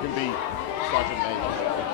you can be Sergeant Major.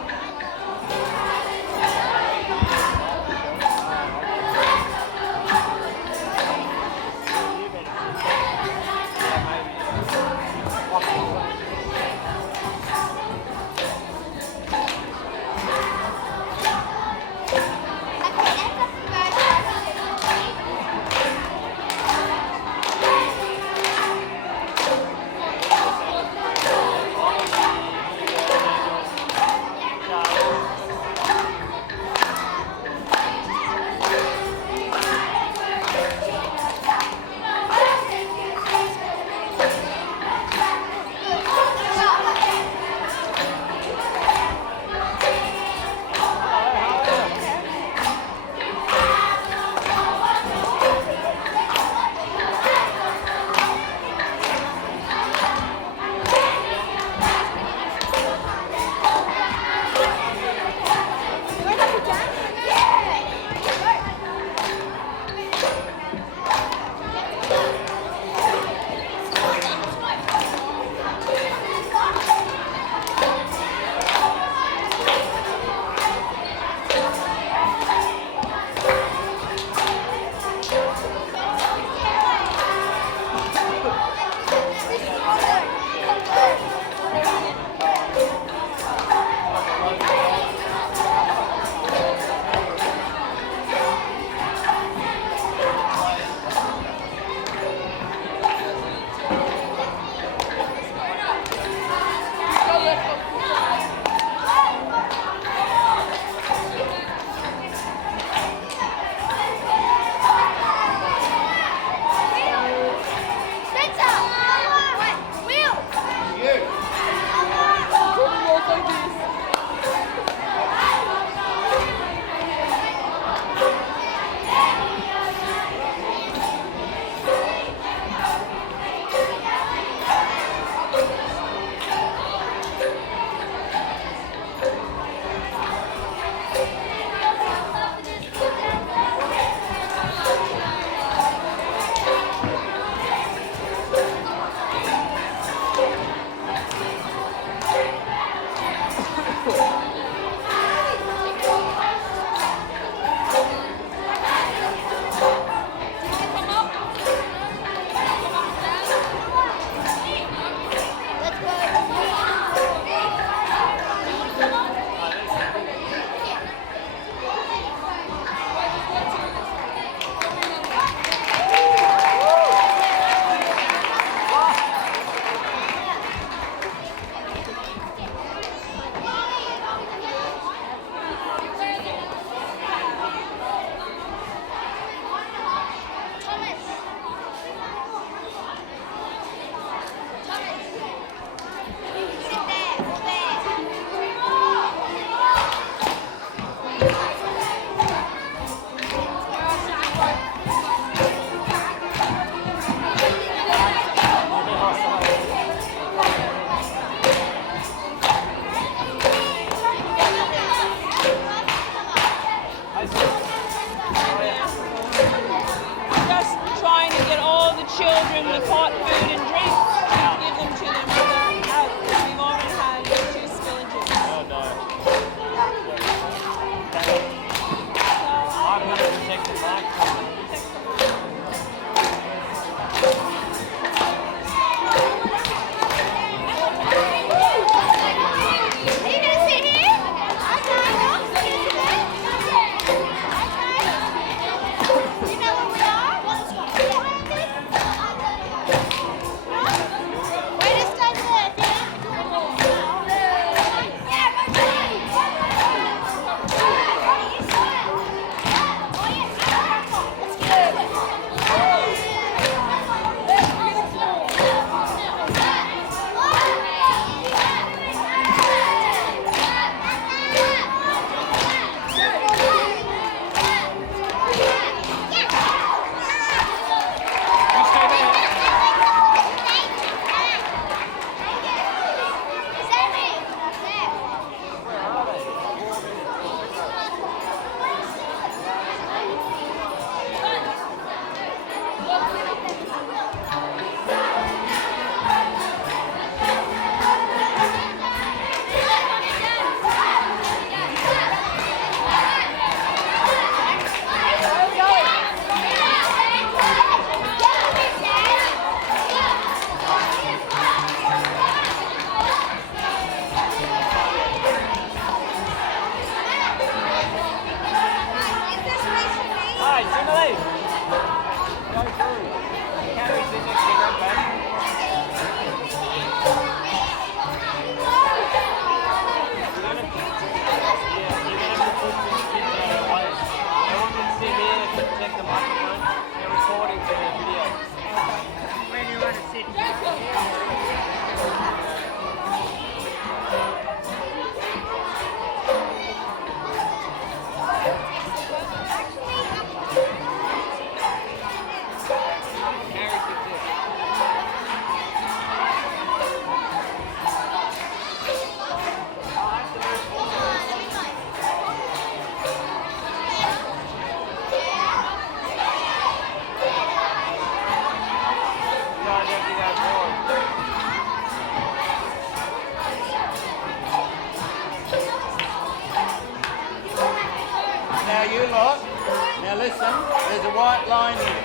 listen, there's a white line here.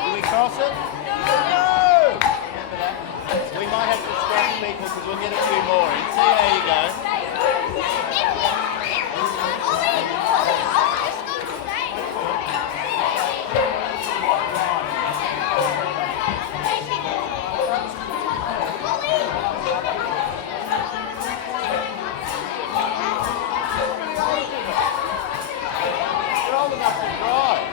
Do we cross it? No! Remember that? We might have to scratch people because we'll get a few more in. See how you go. They're old enough to drive.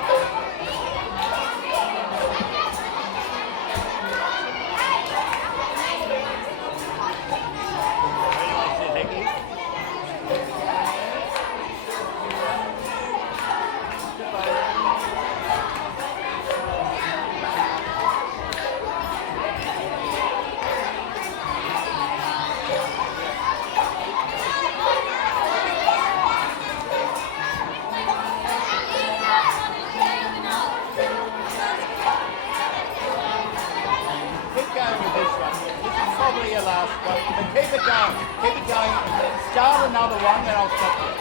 Probably your last one, but keep it going, start another one, then I'll stop you.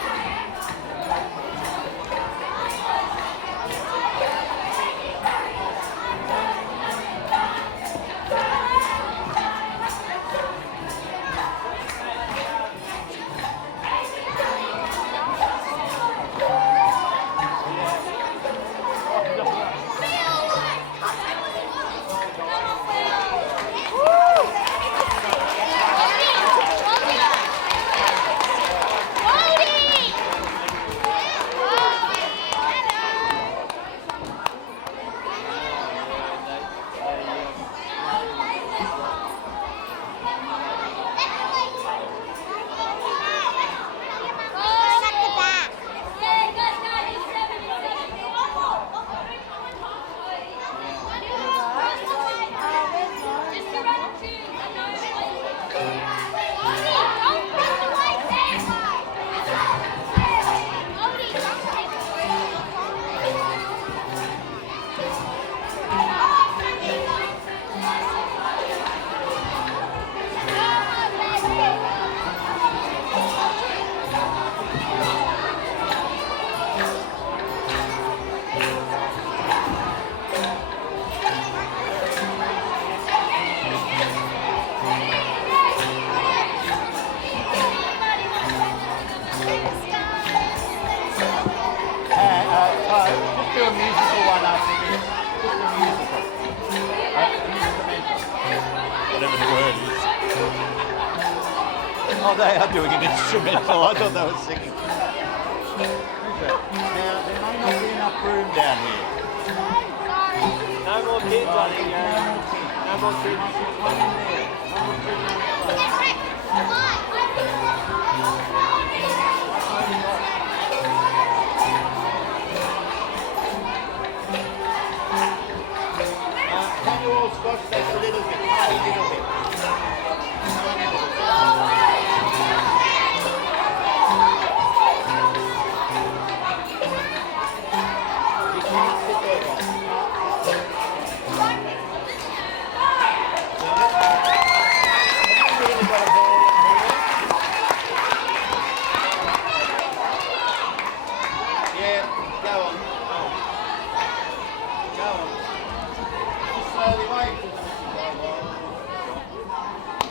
Just do a musical one after this. Just a musical. Instrumental. Whatever the word is. Oh, they are doing an instrumental. I thought they were singing. Who's that? Now, there may not be enough room down here. No more kids, I think, Garry. No more kids. One in there. One more kid on the side. Can you all squash that a little bit, tiny little bit? You can't sit there. Have you really got a ball in here? Yeah, go on. Go on. Slowly wait.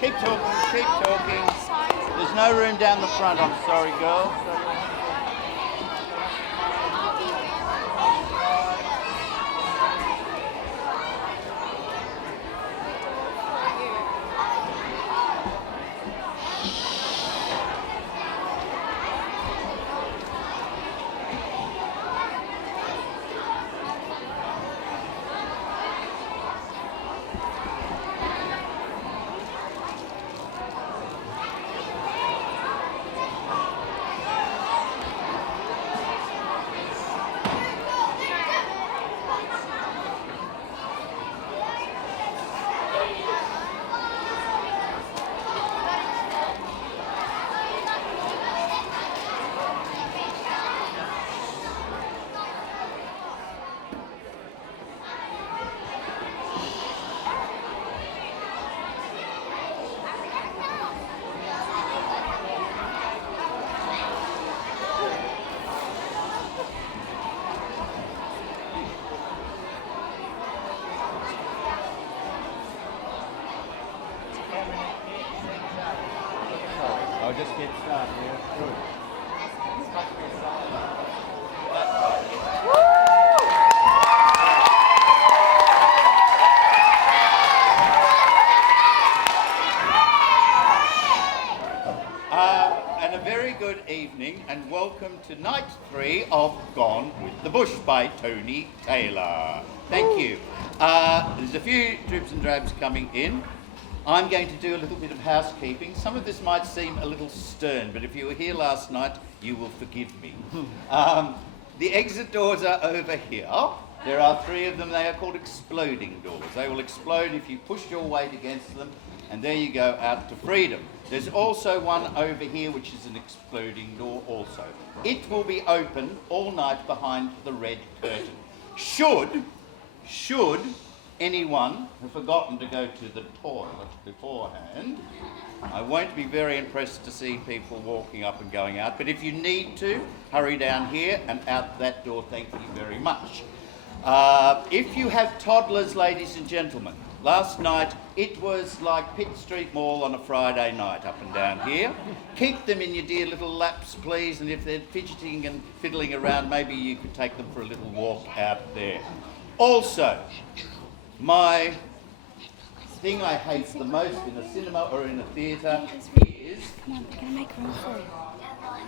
Keep talking, keep talking. There's no room down the front, I'm sorry, girl. I'll just get started here. Good. And a very good evening and welcome to night 3 of Gone with the Bush by Tony Taylor. Thank you. There's a few dribs and drabs coming in. I'm going to do a little bit of housekeeping. Some of this might seem a little stern, but if you were here last night, you will forgive me. The exit doors are over here. There are 3 of them. They are called exploding doors. They will explode if you push your weight against them, and there you go out to freedom. There's also one over here which is an exploding door also. It will be open all night behind the red curtain. Should anyone have forgotten to go to the toilet beforehand, I won't be very impressed to see people walking up and going out, but if you need to, hurry down here and out that door, thank you very much. If you have toddlers, ladies and gentlemen, last night it was like Pitt Street Mall on a Friday night up and down here. Keep them in your dear little laps, please, and if they're fidgeting and fiddling around, maybe you could take them for a little walk out there. Also, my thing I hate the most in a cinema or in a theatre is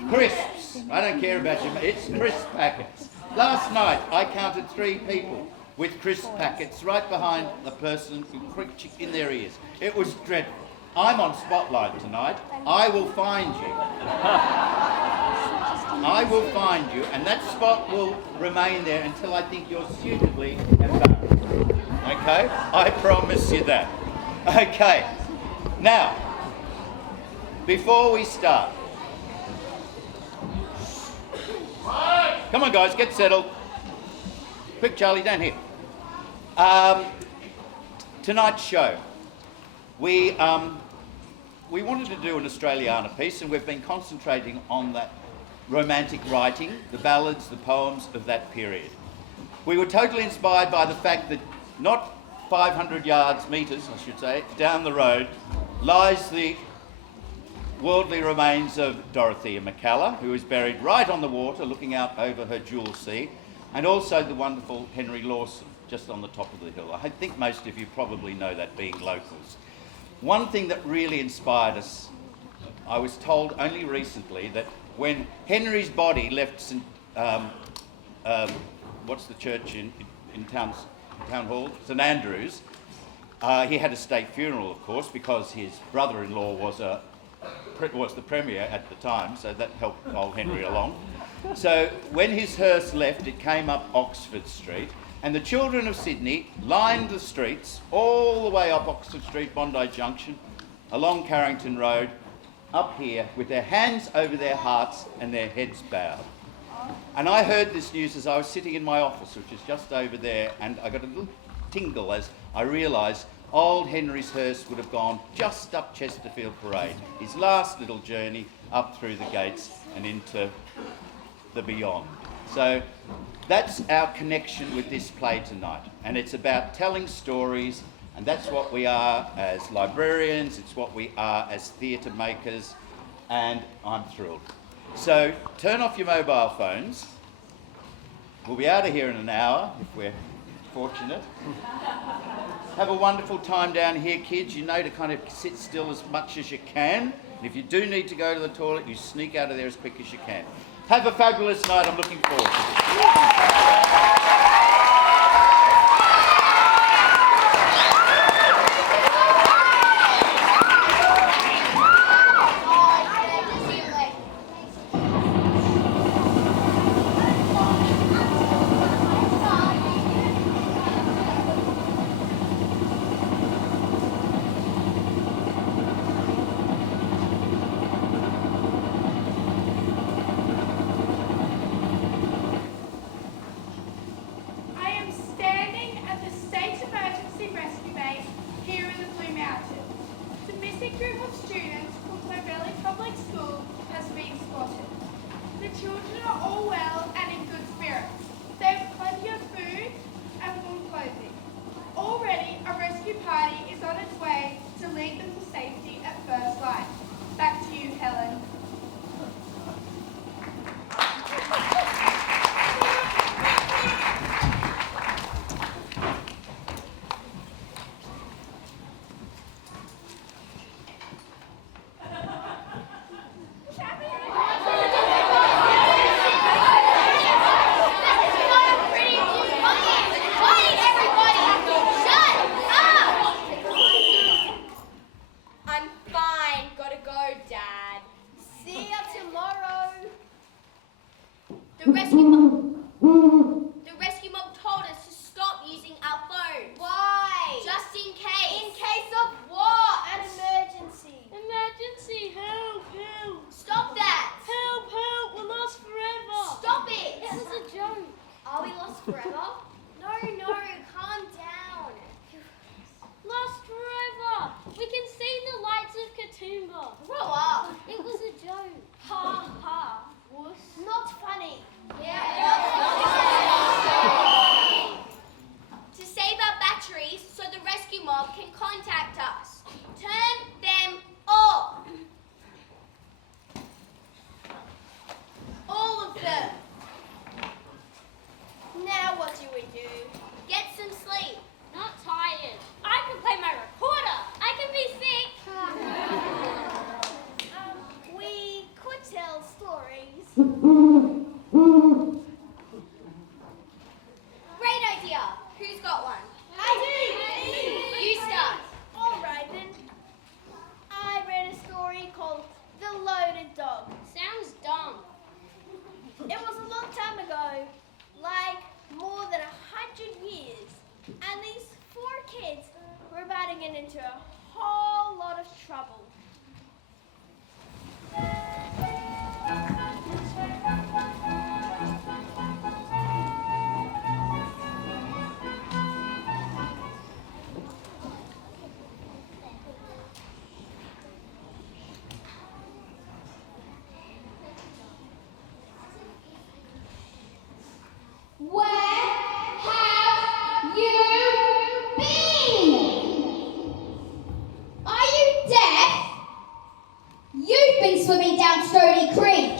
crisps. I don't care about you, it's crisp packets. Last night I counted 3 people with crisp packets right behind the person who cricked in their ears. It was dreadful. I'm on Spotlight tonight. I will find you. I will find you, and that spot will remain there until I think you're suitably embarrassed. Okay? I promise you that. Okay. Now, before we start, come on guys, get settled. Quick, Charlie, down here. Tonight's show, we wanted to do an Australiana piece, and we've been concentrating on that romantic writing, the ballads, the poems of that period. We were totally inspired by the fact that not 500 metres, I should say, down the road lies the worldly remains of Dorothea McCalla, who is buried right on the water looking out over her jewel sea, and also the wonderful Henry Lawson, just on the top of the hill. I think most of you probably know that, being locals. One thing that really inspired us, I was told only recently that when Henry's body left what's the church in town hall? St Andrews. He had a state funeral, of course, because his brother-in-law was the premier at the time, so that helped old Henry along. So when his hearse left, it came up Oxford Street, and the children of Sydney lined the streets all the way up Oxford Street, Bondi Junction, along Carrington Road, up here, with their hands over their hearts and their heads bowed. And I heard this news as I was sitting in my office, which is just over there, and I got a little tingle as I realised old Henry's hearse would have gone just up Chesterfield Parade, his last little journey up through the gates and into the beyond. So that's our connection with this play tonight, and it's about telling stories, and that's what we are as librarians, it's what we are as theatre makers, and I'm thrilled. So turn off your mobile phones. We'll be out of here in an hour if we're fortunate. Have a wonderful time down here, kids. You know to kind of sit still as much as you can. And if you do need to go to the toilet, you sneak out of there as quick as you can. Have a fabulous night. I'm looking forward to it. The rescue mob told us to stop using our phones. Why? Just in case. In case of what? An emergency. Emergency, help, help. Stop that. Help, help, we're lost forever. Stop it. It was a joke. Are we lost forever? No, calm down. Lost forever. We can see the lights of Katoomba. Grow up. It was a joke. Ha ha. Wuss. Not funny. To save our batteries so the rescue mob can contact us. Turn them off. All of them. Now what do we do? Get some sleep. Not tired. I can play my recorder. I can be sick. We could tell stories. Great idea. Who's got one? I do. You start. All right then. I read a story called The Loaded Dog. Sounds dumb. It was a long time ago, like more than 100 years, and these 4 kids were about to get into a whole lot of trouble. Where have you been? Are you deaf? You've been swimming down Stony Creek,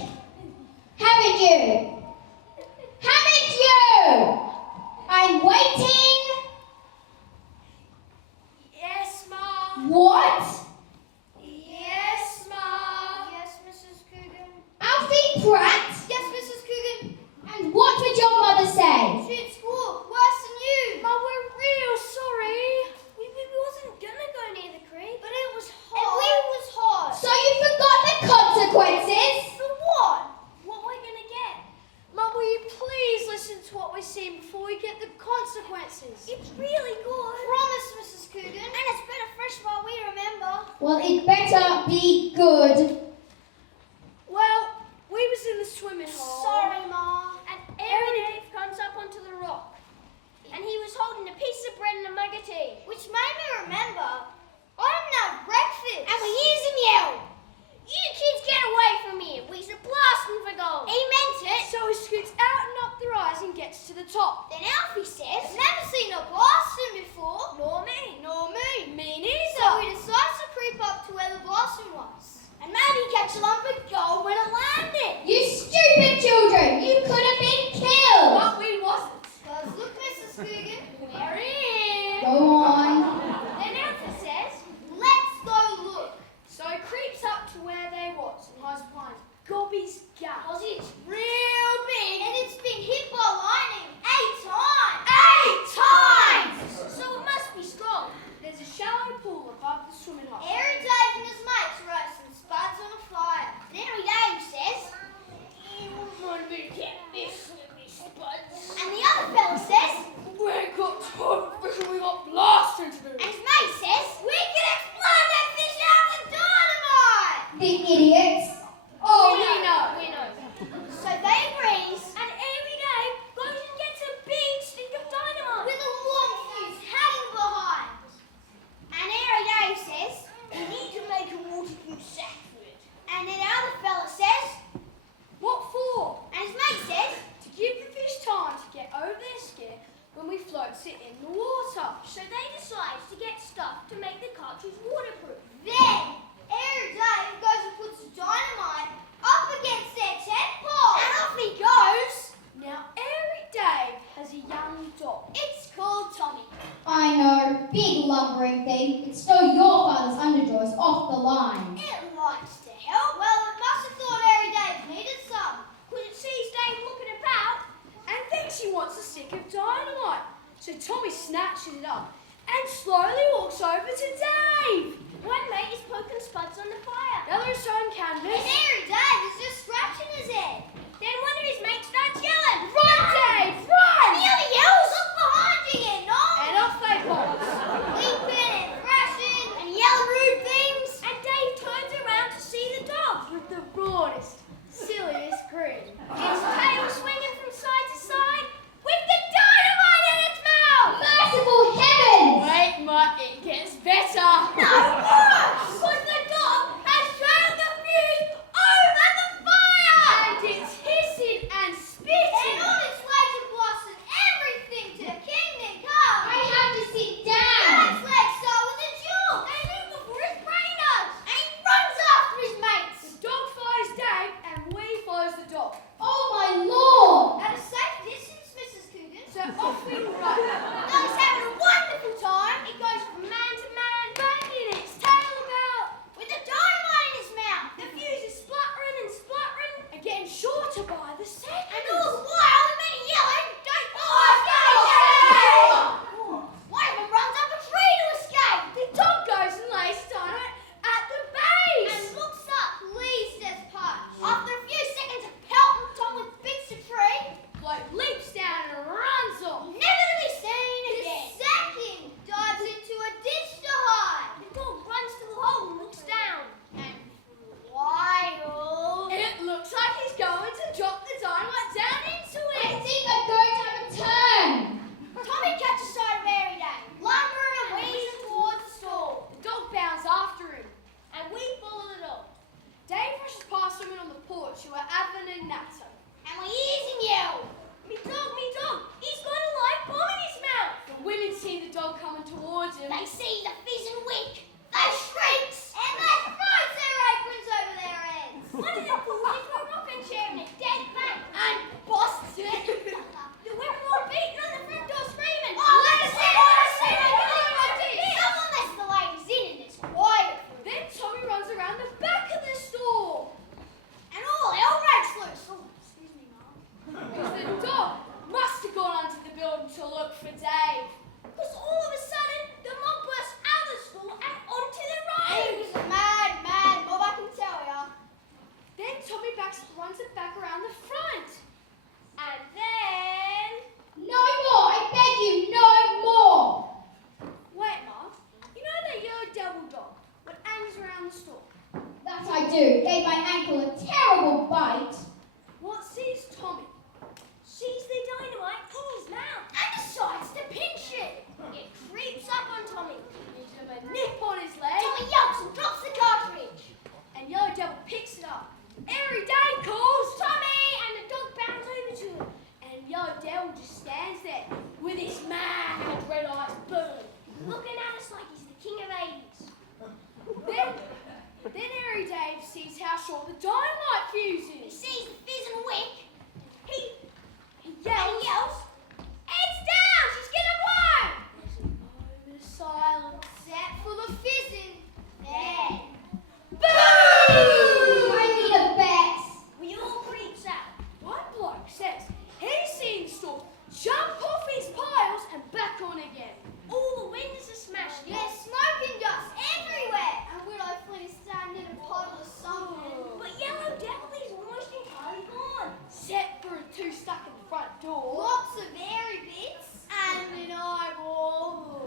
haven't you? Haven't you? I'm waiting. Yes, Mom. What? Yes, Mom. Yes, Mrs. Coogan. Alfie Pratt? Yes, Mrs. Coogan. And what would your mother say? She's school, worse than you. Mom, we're real sorry. We wasn't gonna go near the creek. But it was hot. And we was hot. So you forgot the consequences? For what? What we're gonna get? Mum, will you please listen to what we're saying before we get the consequences? It's really good. Promise, Mrs. Coogan. And it's better fresh while we remember. Well, it better be good. Well, we was in the swimming hole. Sorry, Ma. And Dave comes up onto the rock. And he was holding a piece of bread and a mug of tea. Which made me remember, I didn't have breakfast. And we hears him yell, "You kids get away from here. We's a blasting for gold." He meant it. So he scoots out and up the rise and gets to the top. Then Alfie says, "Never seen a blasting before." Nor me. Nor me. Me neither. So he decides to creep up to where the blasting was. And maybe catch a lump of gold when it landed. You stupid children! You could have been killed! But we wasn't. Because look, Mrs. Coogan, we're in. Go on. Then Alfie says, "Let's go look." So he creeps up to where they was and hides behind Gobby's gap. Because it's real big. And it's been hit by lightning 8 times. 8 times! So it must be strong. There's a shallow pool above the swimming hole. Harry Dave and his mates roasting spuds on a fire. Then Harry Dave says, "You want me to get this with me spuds?" And the other fella says, "We ain't got time for fishing, we got blasting to do." And his mate says, "We can explode that fish out with dynamite!" The idiots. Oh, we know. So they agree, and every day goes and gets a big stick of dynamite with a long fuse hanging behind. And Harry Dave says, "We need to make a waterproof sack for it." And then the other fella says, "What for?" And his mate says, "To give the fish time to get over their scare when we floats it in the water." So they decide to get stuff to make the cartridge waterproof. Then Harry Dave goes and puts the dynamite up against their tent pole. And off he goes. Now Harry Dave has a young dog. It's called Tommy. I know, big lumbering thing. It stole your father's underdrawers off the line. It likes to help. Well, it must have thought Harry Dave needed some. Because it sees Dave looking about and thinks he wants a stick of dynamite. So Tommy snatches it up and slowly walks over to Dave. One mate is poking spuds on the fire. The other is throwing canvas. And Harry Dave is just scratching his head. Then one of his mates starts broadest, silliest grin. Its tail swinging from side to side with the dynamite in its mouth! Merciful heavens! Wait, Mutt, it gets better. No, worse! Because the dog has trailed the fuse over the fire! And it's hissing and spitting. And on its way to blossom everything to the kingdom come! I have to sit down! Let's start with the duel! They move before his brain does! And he runs after his mates! The dog follows Dave and we follows the dog. Oh my lord! At a safe distance, Mrs. Coogan. So off we run. Dog's having a wonderful time! It goes from man to man, banging its tail about. With the dynamite in his mouth! The fuse is spluttering and spluttering and getting shorter by the second. And all the while the men are yelling, "Don't One of them runs up a tree to escape! The dog goes and lays dynamite at the base. And looks up, pleased as punch. After a few seconds of pelting Tom with bits of tree, Bloke leaps down and runs off. never to be seen again. The second dives into a ditch to hide. The dog runs to the hole and looks down. And wild. It looks like he's going to drop the dynamite down into it. I think I'm going to have a turn. Tommy catches sight of Mary Day, lumbering and wheezing towards the store. The dog bounds after him, and we follow the dog. Dave rushes past women on the porch who are having a natter. And we hears him yell. Me dog, he's got a live bomb in his mouth. The women see the dog coming towards him. They see the fizzing wick. They shrieks. And they throw their aprons over their heads. One of them falls into a rocking chair in a dead bank. And busts it. The women all beating on the front door screaming. Oh, let us in, let us in. Let us in, let us in. Someone lets the ladies in and it's quiet. Then Tommy runs around the back of the store. And all hell breaks loose. Oh, excuse me, Mom. Because the dog must have gone under the building to look for Dave. Because all of a sudden, the mob burst out of the school and onto the He road. was a mad mob, I can tell ya. Then Tommy runs it back around the front. And then... No more, I beg you, no more. Wait, Mom. You know that yellow devil dog? What hangs around the store? That I do. Gave my ankle a terrible bite. What sees Tommy? Sees the dynamite in his mouth. And decides to pinch it. It creeps up on Tommy, gives him a nip on his leg, Tommy yelps and drops the cartridge. and Yellow Devil picks it up. Every day calls Tommy, and the dog bounds over to him. And Yellow Devil just stands there with his mad red eyes burning, looking at us like he's the king of 80s. Then Harry Dave sees how short the dynamite fuse He is. sees the fizzing wick. He And yells, he yells. "It's down! She's gonna blow!" There's a moment of silence. Except for the fizzing. Then. Boom! I need a bet. We all creeps out. One bloke says he's seen stuff jump off his piles and back on again. All the windows are smashed in. There's smoke and dust everywhere. And Willow Flynn is standing in a puddle of something. But Yellow Devil is almost entirely gone. Except for the two stuck in the front door. Lots of airy bits. And an eyeball.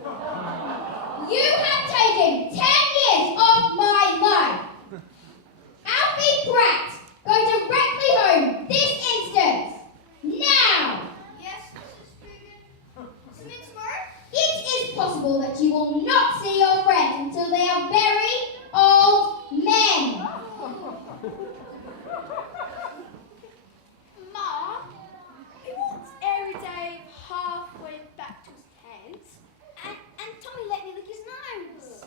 You have taken 10 years off my life. Alfie Pratt, go directly home this instant. Now. Yes, Mrs. Coogan. Smith's work? It is possible that you will not see your friends until they are very old men. Ma, he walks every day halfway back to his tent. And Tommy let me lick his nose.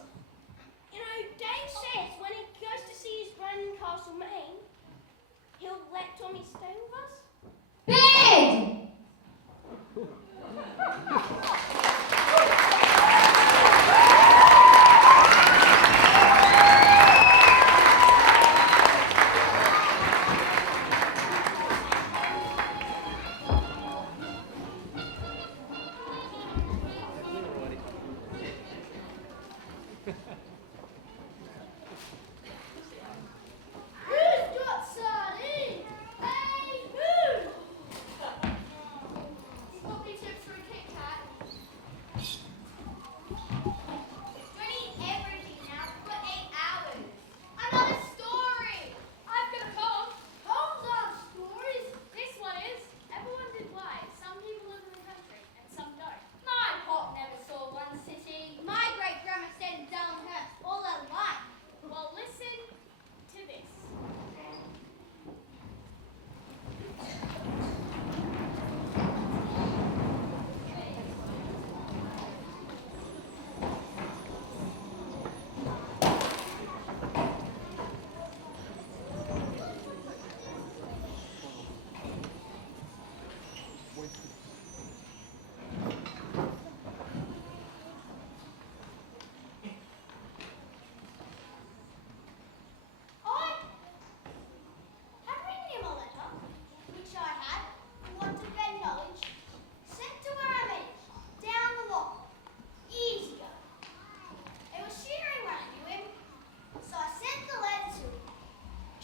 You know, Dave says when he goes to see his friend in Castle Maine, he'll let Tommy stay with us. Bed! Who's got sardines? Hey,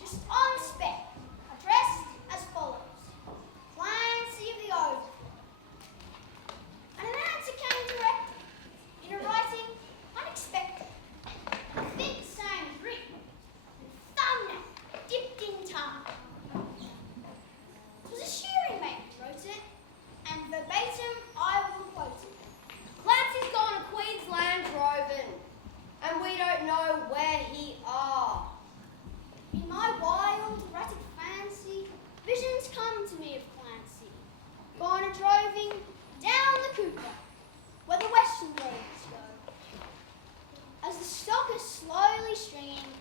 just on spec, addressed as follows. Clancy of the Oval. And an answer came directly, in a writing unexpected. I think the same as written, and thumbnail dipped in tar. It was a shearing mate who wrote it, and verbatim I will quote it. Clancy's gone to Queensland roving, and we don't know where he are. In my wild, erratic fancy, visions come to me of Clancy, gone a droving down the Cooper, where the western roads go. As the stock is slowly stringing,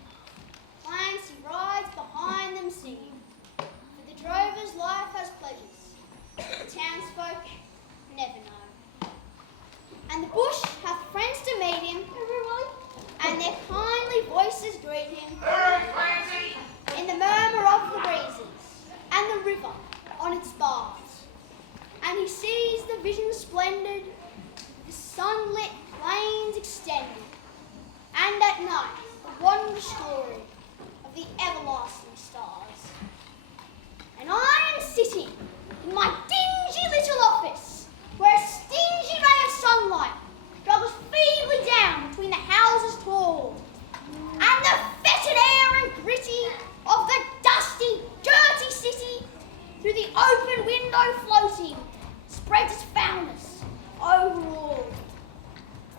Clancy rides behind them singing, for the drover's life has pleasures the townsfolk never know. And the bush hath friends to meet him, and their kindly voices greet him in the murmur of the breezes and the river on its bars. And he sees the vision splendid, the sunlit plains extended, and at night the wondrous glory of the everlasting stars. And I am sitting in my dingy little office, where a stingy ray of sunlight struggles feebly down between the houses tall, and the fetid air and gritty of the dusty, dirty city, through the open window floating, spreads its foulness over all.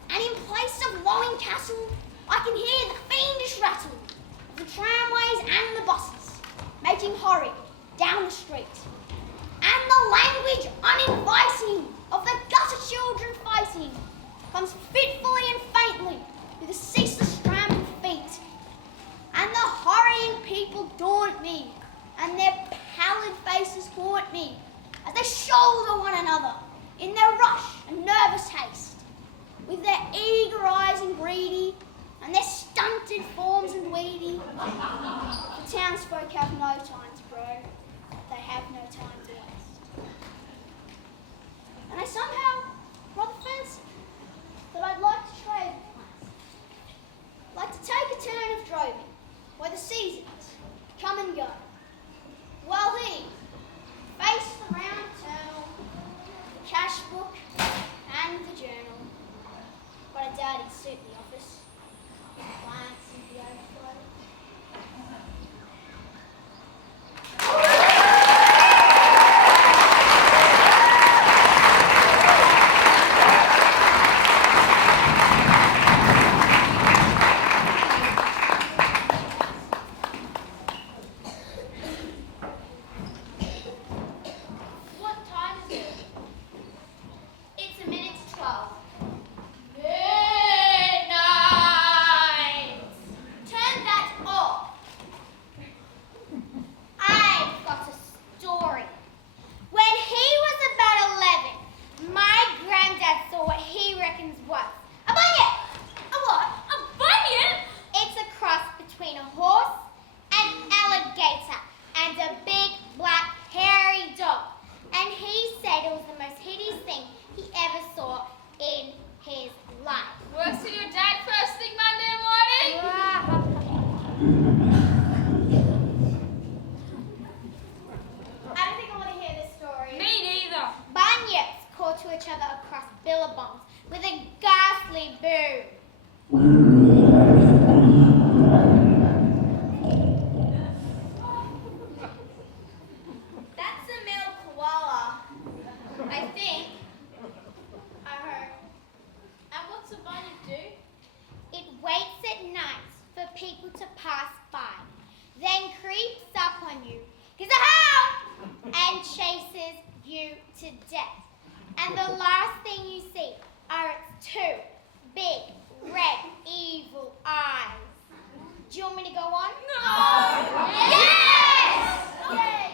And in place of lowing castle, I can hear the fiendish rattle of the tramways and the buses, making hurry down the street. And the language uninviting of the gutter children fighting comes fitfully and faintly through the ceaseless tramping feet. And the hurrying people daunt me, and their pallid faces haunt me as they shoulder one another in their rush and nervous haste, with their eager eyes and greedy, and their stunted forms and weedy. The townsfolk have no time to grow, they have no time to waste. And I somehow rather fancy that I'd like to trade with Clancy. Like to take a turn of droving, where the seasons come and go, while he faced the round eternal, the cash book and the journal. But I doubt he'd suit the office. Clancy the overflow. What time is it? It's a minute to 12. Midnight. Turn that off. I've got a story. When he was about 11, my granddad saw what he reckons was a bunyip. A what? A bunyip? It's a cross between a horse, an alligator, and a big black hairy dog. And he said it was the most hideous thing he ever saw in his life. Works for your dad first thing Monday morning? I don't think I want to hear this story. Me neither. Bunyips call to each other across billabongs with a ghastly boom. That's a male koala, I think. I heard. And what's a bunyip do? It waits at night for people to pass by, then creeps up on you, gives a howl, and chases you to death. And the last thing you see are its two big, red, evil eyes. Do you want me to go on? No! Yes! Yay!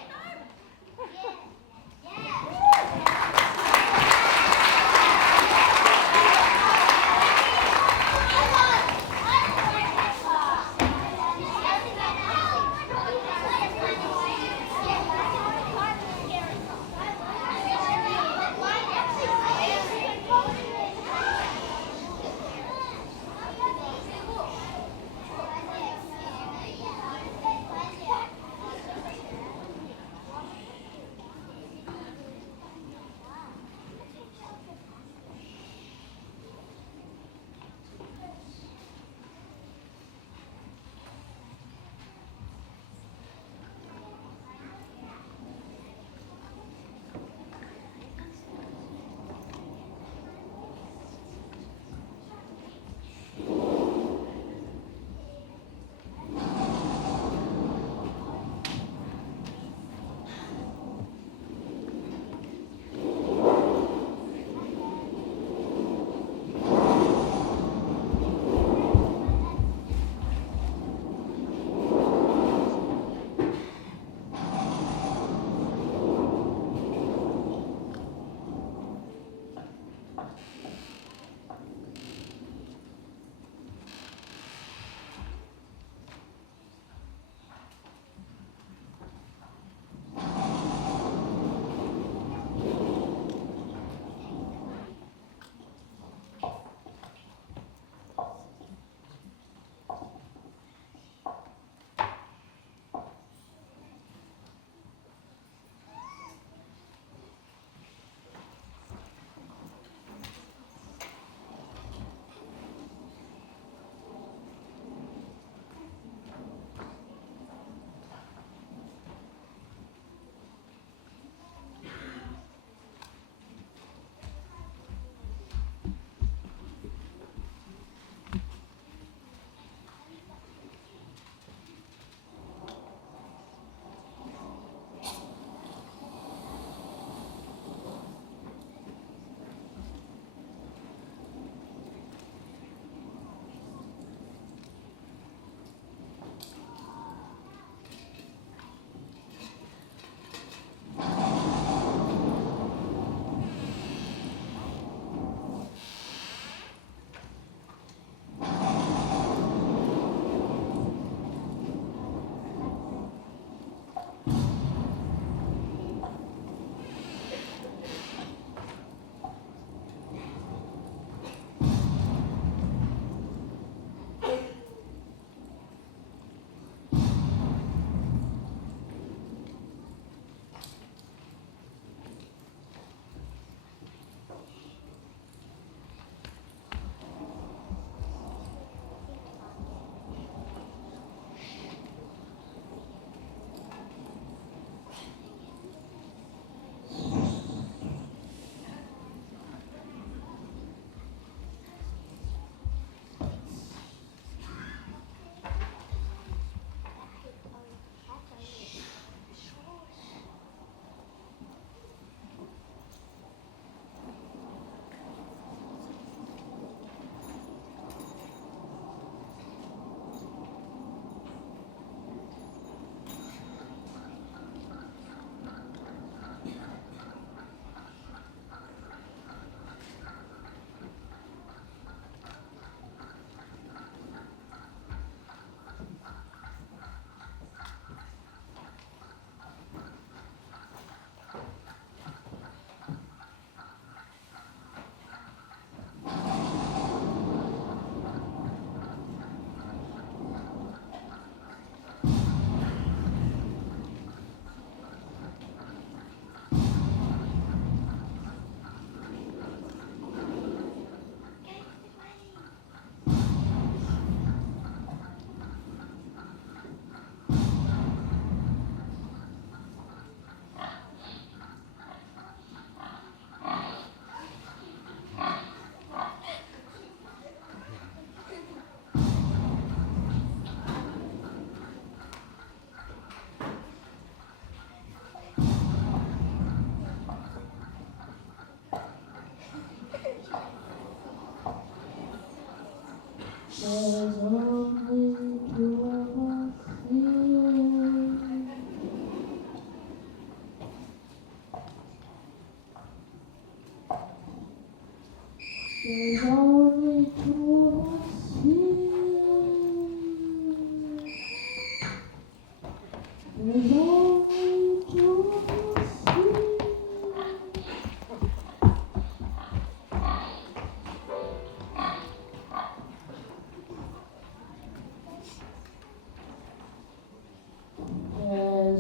There's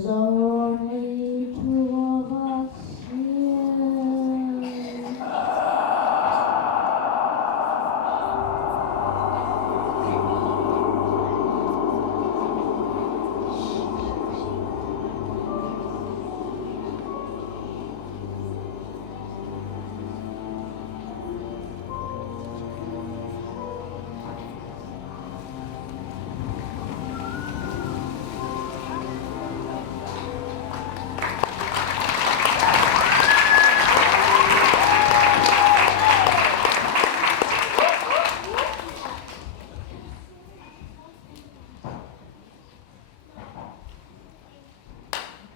only two of us here.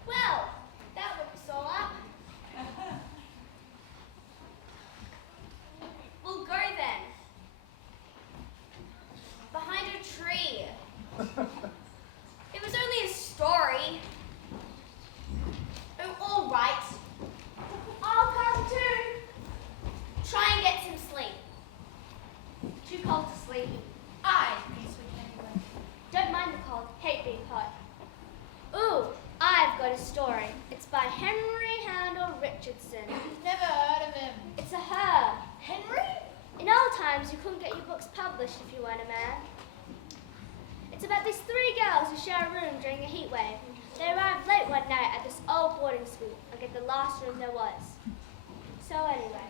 Well, that woke us all up. We'll go then. Behind a tree. It was only a story. Oh, all right. I'll come too. Try and get some sleep. Too cold to sleep. I'd be sleeping anyway. Don't mind the cold. Hate being hot. Ooh, I've got a story. It's by Henry Handel Richardson. Never heard of him. It's a her. Henry? In old times, you couldn't get your books published if you weren't a man. It's about these three girls who share a room during a heat wave. They arrived late one night at this old boarding school and get the last room there was. So anyway.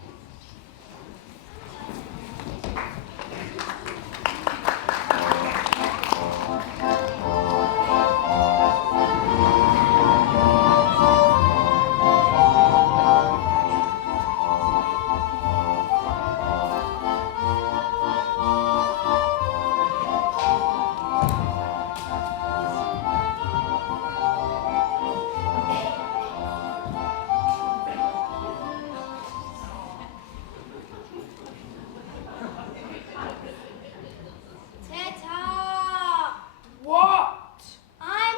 Teta! What? I'm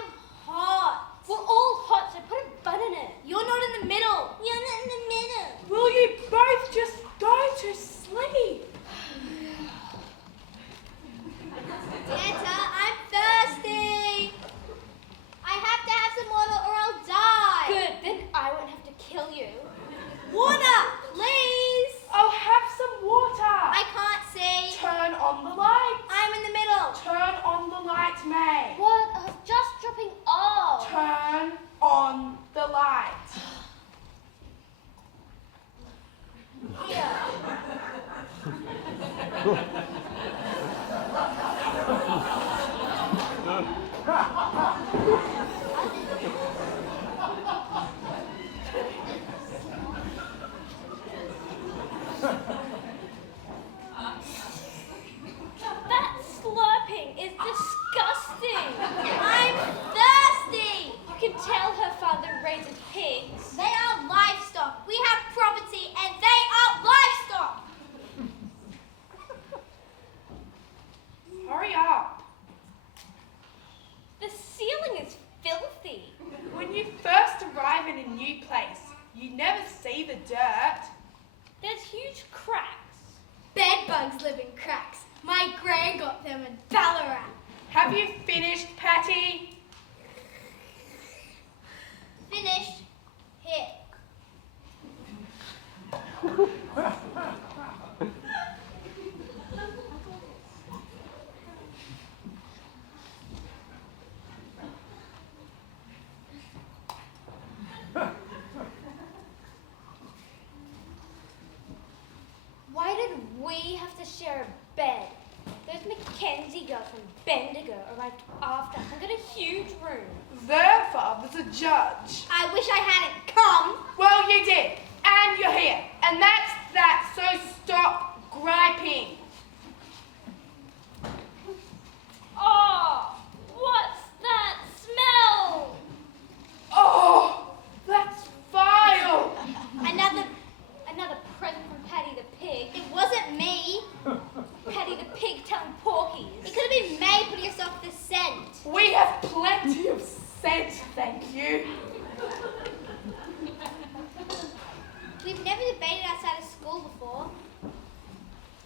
hot. We're all hot, so put a bun in it. You're not in the middle. You're not in the middle. Will you both just go to sleep? Teta, I'm thirsty. I have to have some water or I'll die. Good, then I won't have to kill you. Water, please. Oh, have some water. I can't see. Turn on the light. I'm in the middle. Turn on the light, May. What? I was just dropping off. Turn on the light. Here. That slurping is disgusting. I'm thirsty. You can tell her father raises pigs. They are livestock. We have property and they are livestock. Hurry up. The ceiling is filthy. When you first arrive in a new place, you never see the dirt. There's huge cracks. Bed bugs live in cracks. My gran got them in Ballarat. Have you finished, Patty? Finished. Here. Why did we have to share a bed? Those Mackenzie girls from Bendigo arrived after and got a huge room. Their father's a judge. I wish I hadn't come. Well, you did. And you're here. And that's that, so stop griping. Oh, what's that smell? Oh, that's vile. Another present from Paddy the pig. It wasn't me. Paddy the pig telling porkies. It could have been May putting us off the scent. We have plenty of scent, thank you. We've never debated outside of school before.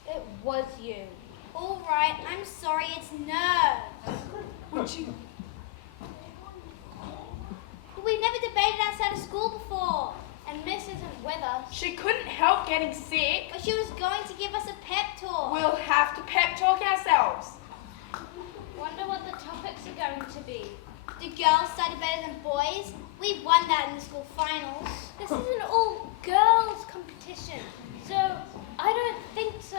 It was you. All right, I'm sorry, it's nerves. Would you? But we've never debated outside of school before. And Miss isn't with us. She couldn't help getting sick. But she was going to give us a pep talk. We'll have to pep talk ourselves. Wonder what the topics are going to be. Do girls study better than boys? We won that in the school finals. This is an all-girls competition, so I don't think so.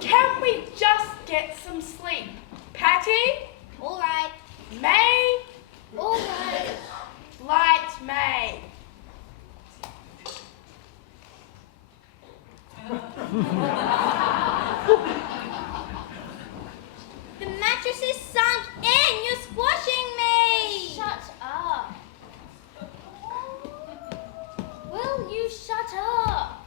Can we just get some sleep? Patty? All right. May? All right. Light May. The mattress is sunk in. You're squashing me. Shut up. Will you shut up?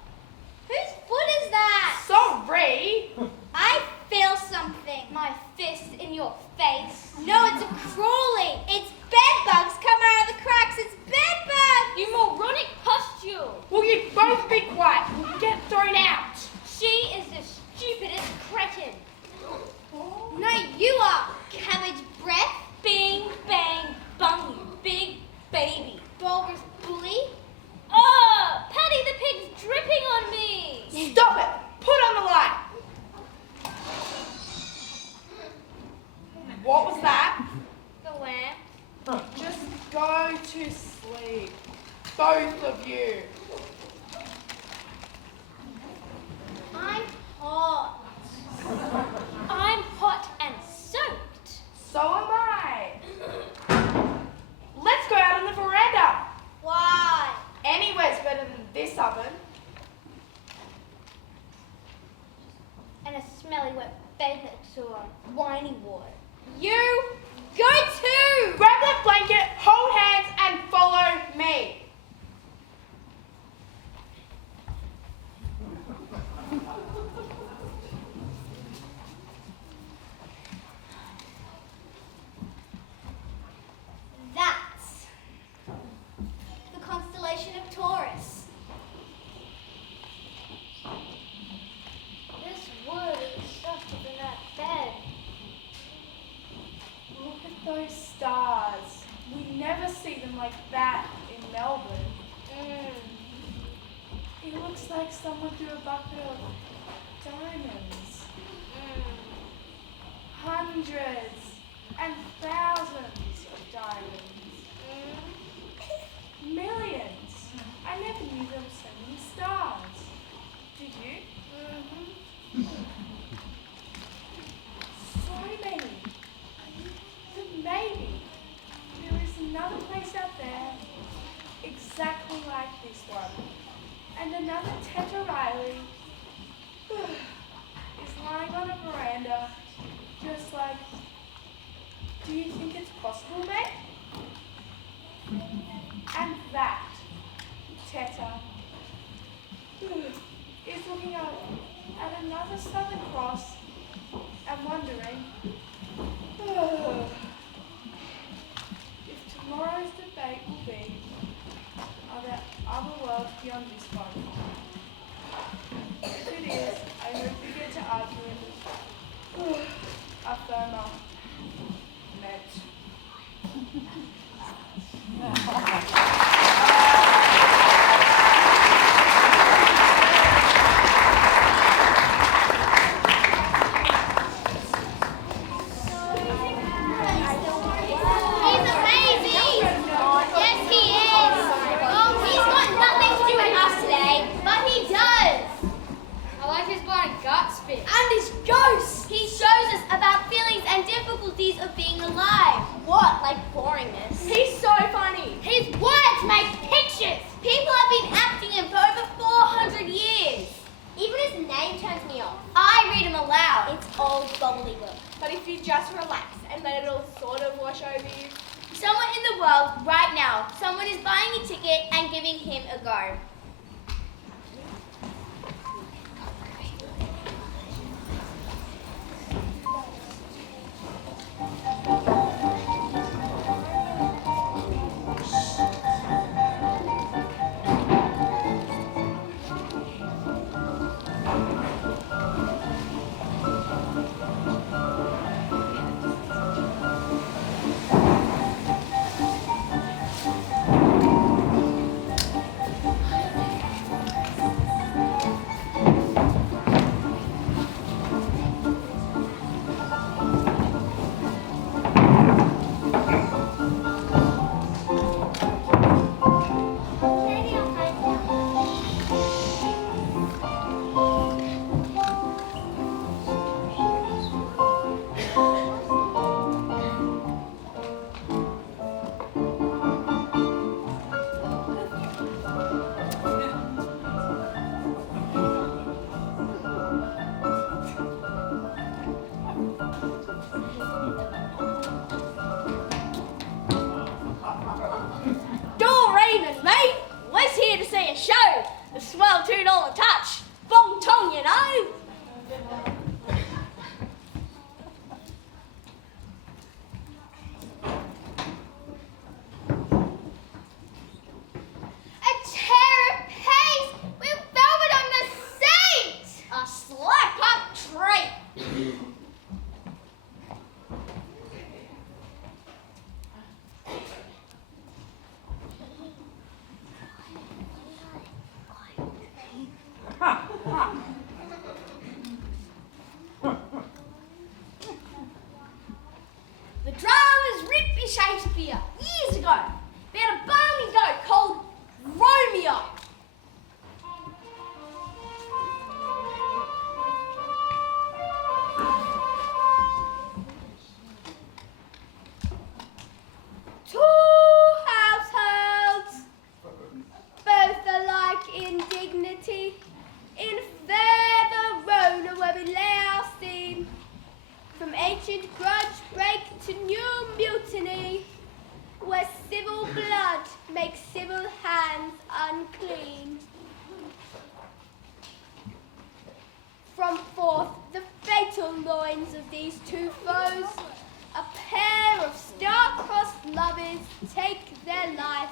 Whose foot is that? Sorry. I feel something. My fist in your face. No, it's a crawly. It's bed bugs come out of the cracks. It's bed bugs. You moronic pustule. Will you both be quiet? We'll get thrown out. She is the stupidest cretin. No, you are. Cabbage breath. Bing, bang, bung, you big baby. Bulbous bully. Oh, Patty the pig's dripping on me. Stop it. Put on the light. What was that? The lamp. Just go to sleep. Both of you. I'm hot. I'm hot and soaked. So am I. Let's go out on the veranda. Why? Anywhere's better than this oven. And a smelly wet bed next to a whiny water. You go too. Grab that blanket, hold hands, and follow me. That's the constellation of Taurus. This wood is softer than that bed. Look at those stars. We never see them like that in Melbourne. It looks like someone threw a bucket of diamonds. Hundreds and thousands of diamonds. Millions. I never knew there were so many stars. Did you? So many. But maybe there is another place out there exactly like this one. And another Ted O'Reilly is lying on a veranda just like, do you think it's possible, mate? And that Teta is looking up at another Southern Cross and wondering if tomorrow's debate will be, are there other worlds beyond this one? If it is, I hope we get to argue it. Affirma. He's amazing. Yes, he is. Oh, he's got nothing to do with us today, but he does. I like his body guts bit. And his ghost. He shows us about feelings and difficulties of being alive. What, like boringness? He's so funny. His words make pictures. People have been acting him for over 400 years. Even his name turns me off. I read him aloud. It's all gobbledygook. But if you just relax and let it all sort of wash over you. Somewhere in the world, right now, someone is buying a ticket and giving him a go. Shakespeare years ago about a balmy goat called Romeo. Two households, both alike in dignity, in fair Verona where we lay our scene. From ancient grudge break to new mutiny, where civil blood makes civil hands unclean. From forth the fatal loins of these two foes, a pair of star-crossed lovers take their life.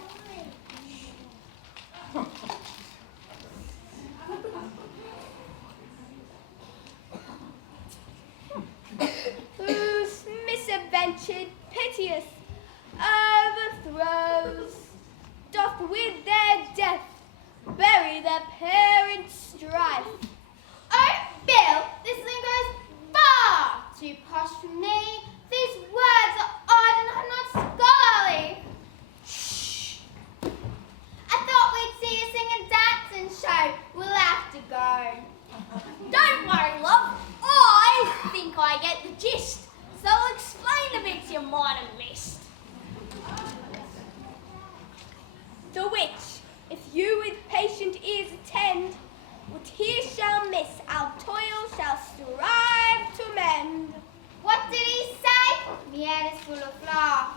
Whose misadventured, piteous overthrows doth with their death bury their parents' strife. Oh, Bill, this thing goes far too posh for me. These words are odd and not scholarly. Shh. I thought we'd see a sing and dancing show. We'll have to go. Don't worry, love. I think I get the gist, so I'll explain the bits you might have missed. The which, if you with patient ears attend, what here shall miss, our toil shall strive to mend. What did he say? My head is full of flour.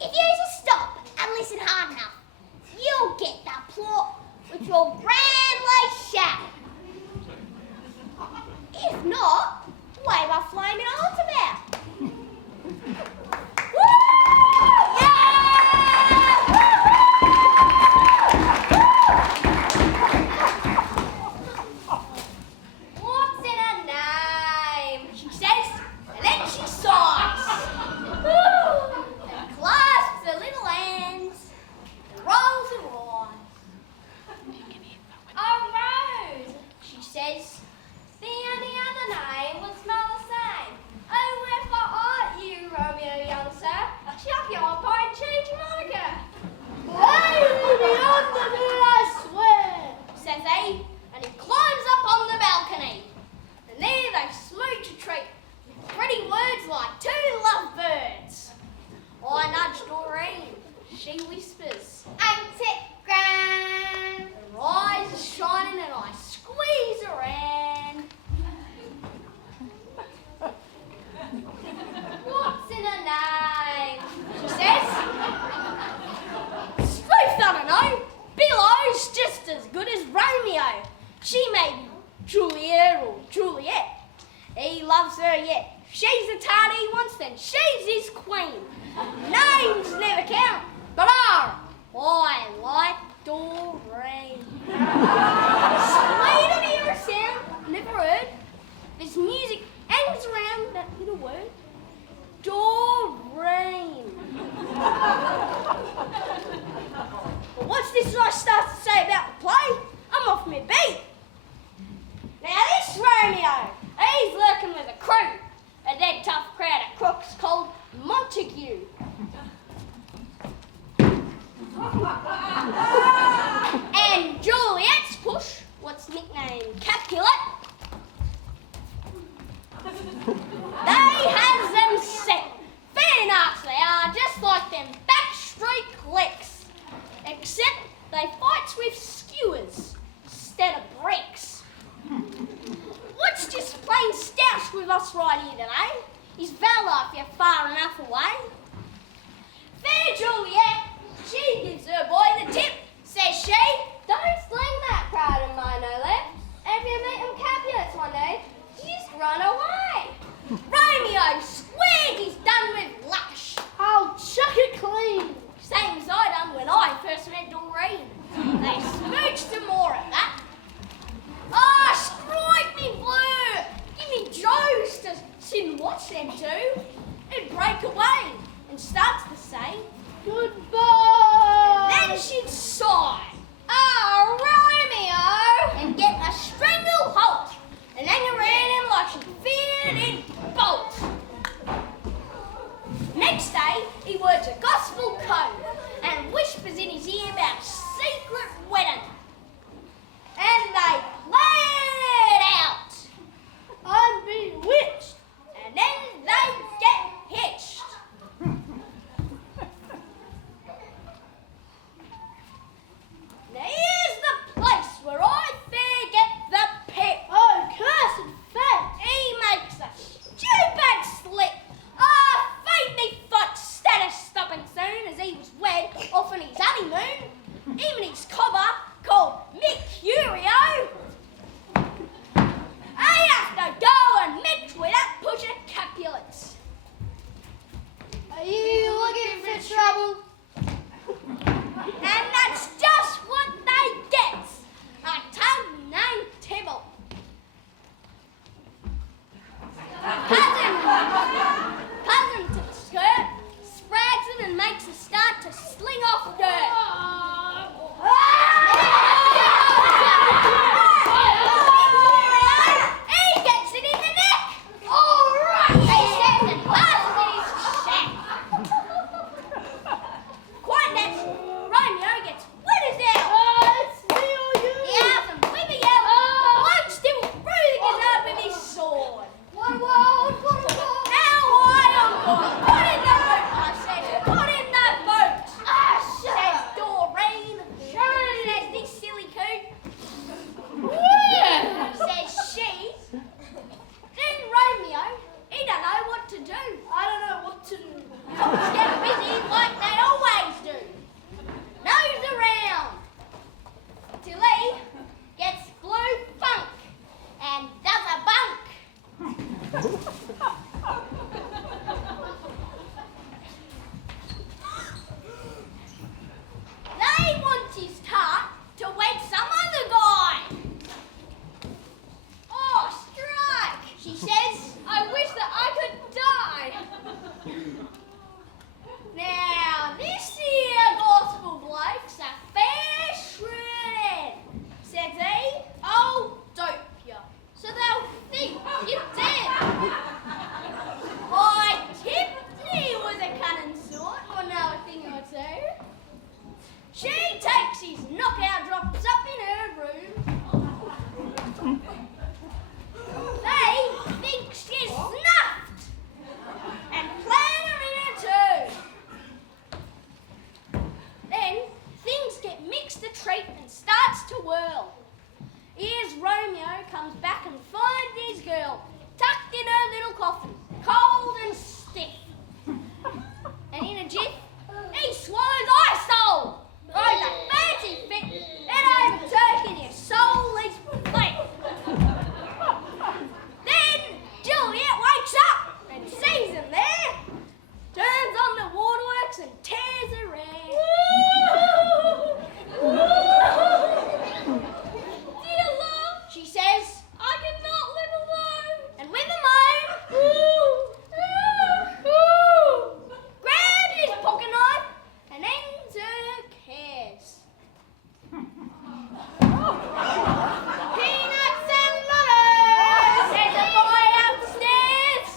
If you just stop and listen hard enough, you'll get the plot, which will grandly shout. If not, wave a flaming arms about. Woo! What's in her name? She says, and then she sighs. And clasps her little hands and rolls her eyes. Oh, Rose, she says, the only other name would smell the same. Oh, wherefore art you, Romeo, young sir? Chuck your pie and change your moniker. Hey, beyond the moon, I swear, says he, and he climbs up on the balcony. And there they smooch a treat, with pretty words like two lovebirds. I nudge Doreen, she whispers, Ain't it grand? her eyes are shining and I squeeze her hand. What's in her name? She says. Sleuth, I don't know. Billow's just as good as Romeo. She may be Juliet or Juliet. He loves her yet. She's the tart he wants, then she's his queen. Names never count, but I like Doreen. Sweet and hear a sound, never heard. This music hangs around that little word. Doreen. But what's this I start to say about the play? I'm off my beat. Now this Romeo, he's lurking with a crew, a dead tough crowd of crooks called Montague. And Juliet's push, what's nicknamed Capulet, they has them set. Fair enough they are, just like them backstreet cliques. Except they fights with skewers instead of bricks. What's just plain stoused with us right here today is valour if you're far enough away. Fair Juliet, she gives her boy the tip, says she. Don't sling that crowd in mine, no left. If you meet them Capulets one day, just run away. Romeo squared he's done with lash. I'll chuck it clean. Same as I done when I first met Doreen. They smooched some more of that. Ah, strike me blue! Give me Joe's to sit and watch them two. It'd break away and start to say goodbye. Then she'd sigh. Ah, They want his tart to wed some other guy. Oh, strike! She says, I wish that I could die. Now, this here gospel bloke's a fair shredded, says he. I'll dope you, so they'll think you're dead. I tipped he was a cunning sort, or know a thing or two. She takes his knockout drops up in her room. They think she's snuffed and plan her in her too. Then things get mixed a treat and starts to whirl. Here's Romeo comes back and finds his girl tucked in her little coffin, cold and stiff. And in a jiff, he swallows eyesole. Throws a fancy fit, then overtaking his soul is fled. Then Juliet wakes up and sees him there, turns on the waterworks and tears her hair. Dear love, she says, I cannot live alone. And with a moan, grabs his pocket knife and ends her cares. Peanuts and lovers, says the boy upstairs.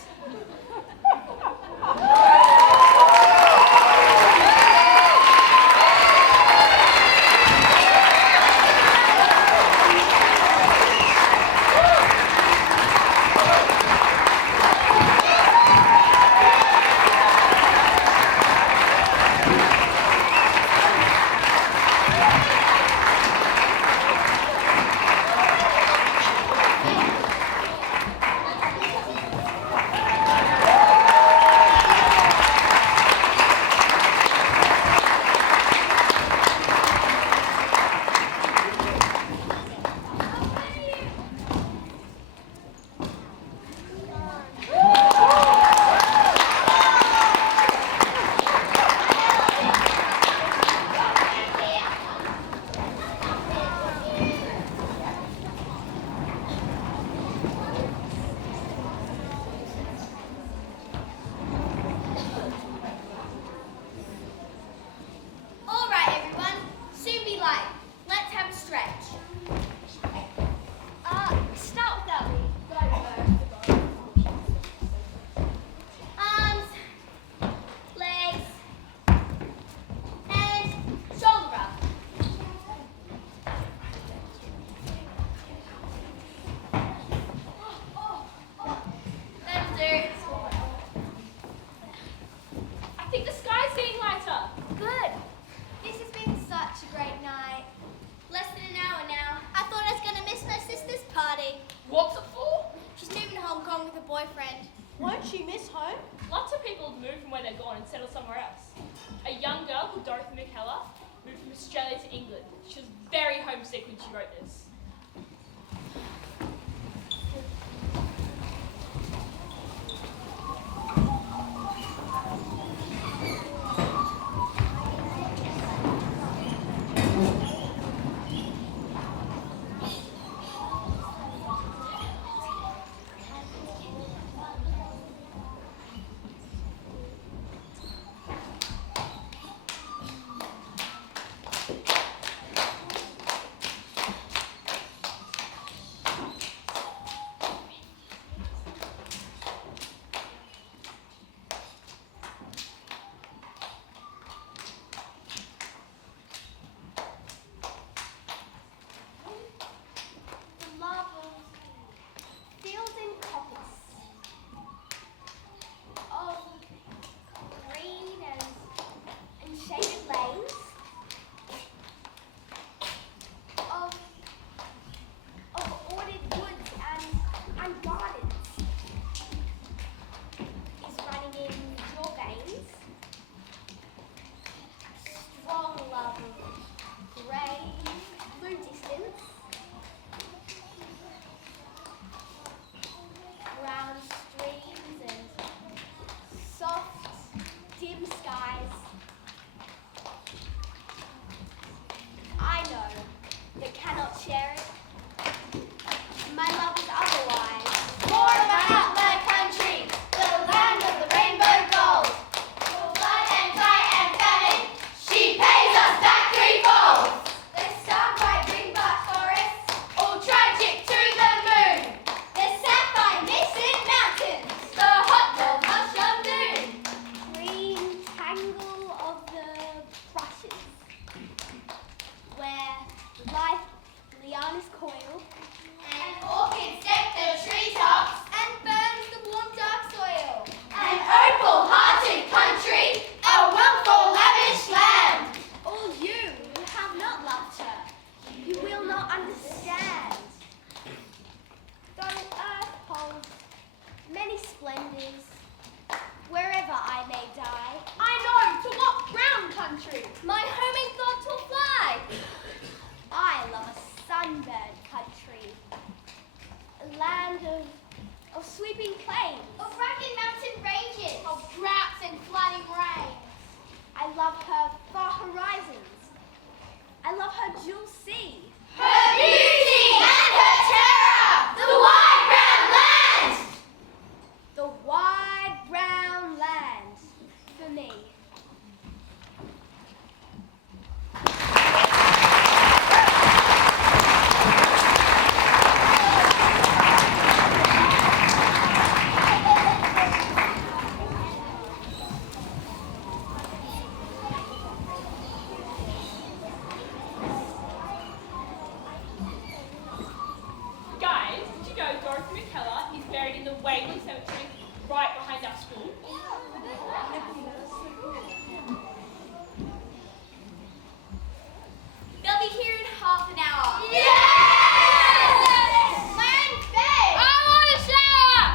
All right, everyone. Soon be light. Let's have a stretch. Start without me. Arms, legs, and shoulder rub. That'll do. I think the sky's getting lighter. Good. This has been such a great night. Less than an hour now. I thought I was going to miss my sister's party. What's it for? She's moving to Hong Kong with a boyfriend. Won't she miss home? Lots of people have moved from where they're gone and settled somewhere else. A young girl called Dorothy McKellar moved from Australia to England. She was very homesick when she wrote this. country. My homing thoughts will fly. I love a sunburned country. A land of sweeping plains. Of rugged mountain ranges. Of droughts and flooding rains. I love her far horizons. I love her jewel sea. Her beauty and her terror. The wide brown land. The wide brown land for me. Guys, did you know Dorothy McKellar is buried in the Waverley Cemetery right behind our school? They'll be here in half an hour. Land fed. I want a shower!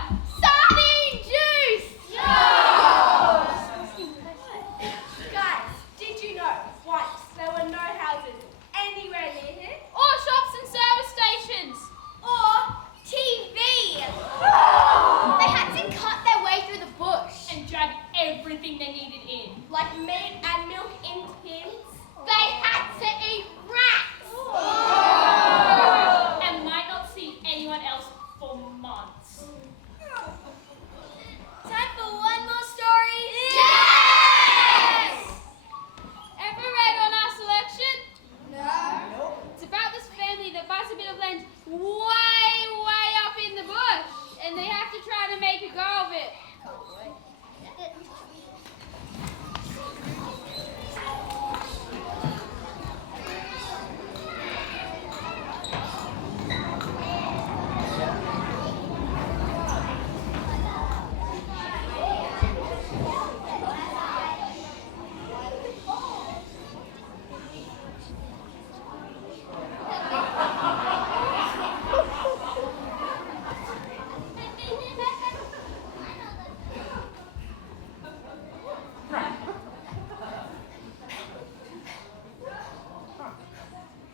Sardine juice! Guys, did you know once there were no houses anywhere near here? Or shops and service stations. Or TV. They had to cut their way through the bush. And drag everything they needed in. Like meat and milk in tins? They had to eat rats. And might not see anyone else for months. Time for one more story? Yes! Ever read on our selection? No. It's about this family that buys a bit of land way up in the bush. And they have to try to make a go of it.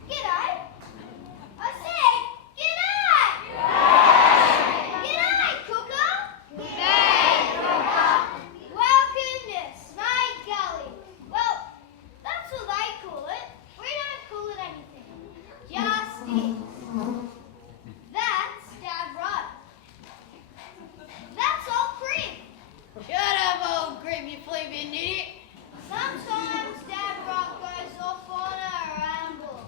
G'day. I said, g'day. G'day, Cooker. Welcome to Smite Gully. Well, that's what they call it. We don't call it anything. Just is. That's Dad Rod. That's old Crib. Shut up, old Grim, you flippin' idiot. Sometimes Dad Rod goes off on a ramble.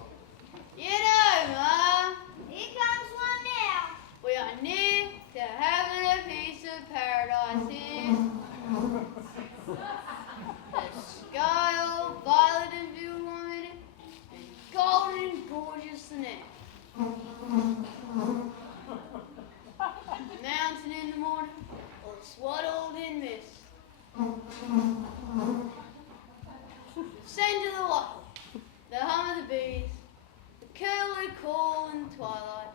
You know, Ma, Here comes one now. we are near to having a piece of paradise here. The sky all violet and blue and golden and gorgeous and it. Mountain in the morning, all swaddled in mist. Scent of the waffle, the hum of the bees, the curlew call in the twilight.